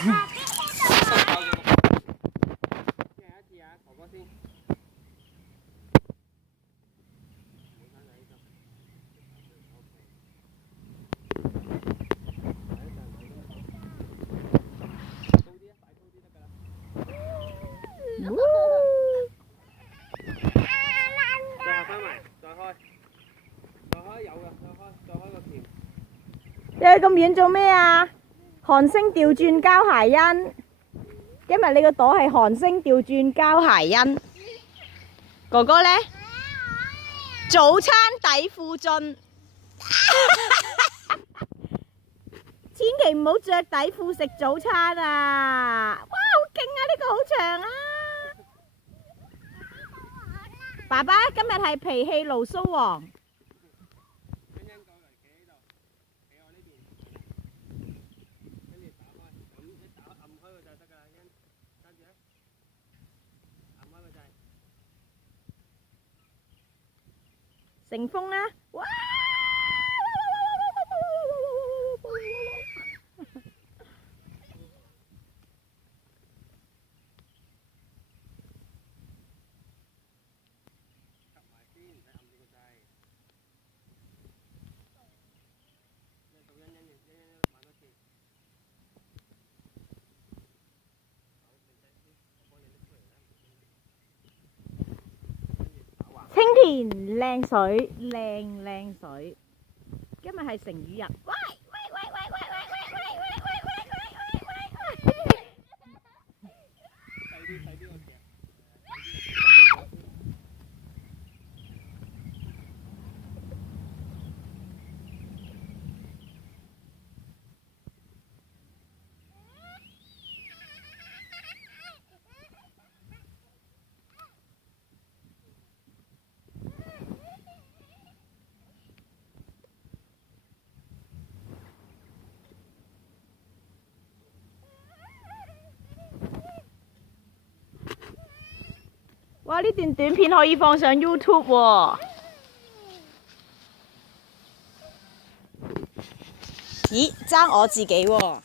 你去咁遠做咩啊？韓星調轉交鞋印。今日你個朵係韓星調轉交鞋印。哥哥呢？早餐底褲進。千祈唔好着底褲食早餐啊！哇，好勁啊！呢個好長啊！爸爸今日係脾氣牢騷王。乘風啦！哇！清田靚水，靚水。今日係成語日。喂！哇！呢段短片可以放上 YouTube 喎。咦？爭我自己喎。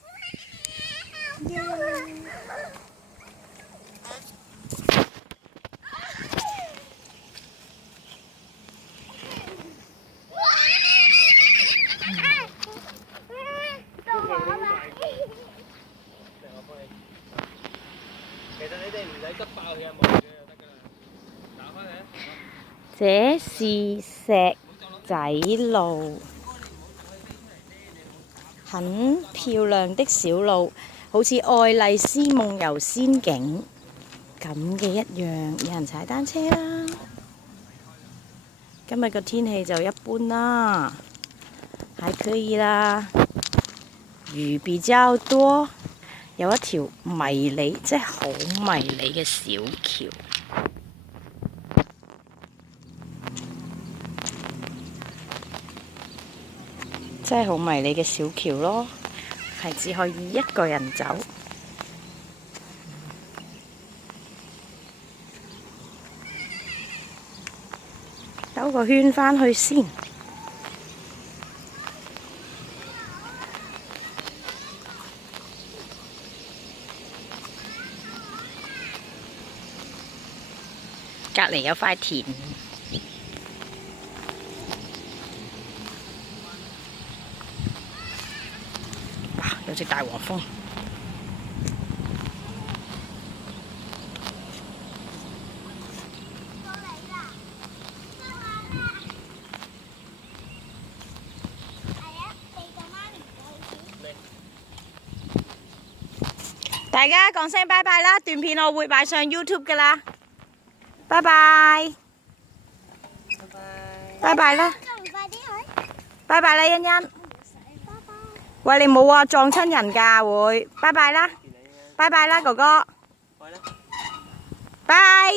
其實你哋唔使急爆佢啊，冇嘢就得㗎啦。打開嚟啊！這是石仔路，很漂亮的小路，好似愛麗絲夢遊仙境咁嘅一樣。有人踩單車啦。今日個天氣就一般啦，還可以啦。雨比較多。有一條迷你，即係好迷你嘅小橋，真係好迷你嘅小橋咯，係只可以一個人走。兜個圈返去先。隔離有塊田，哇！有隻大黃蜂。大家講聲拜拜啦！段片我會擺上 YouTube 㗎啦。拜拜，拜拜啦，拜拜啦，欣欣。喂，你冇啊，撞親人㗎會。拜拜啦，拜拜啦，哥哥。拜。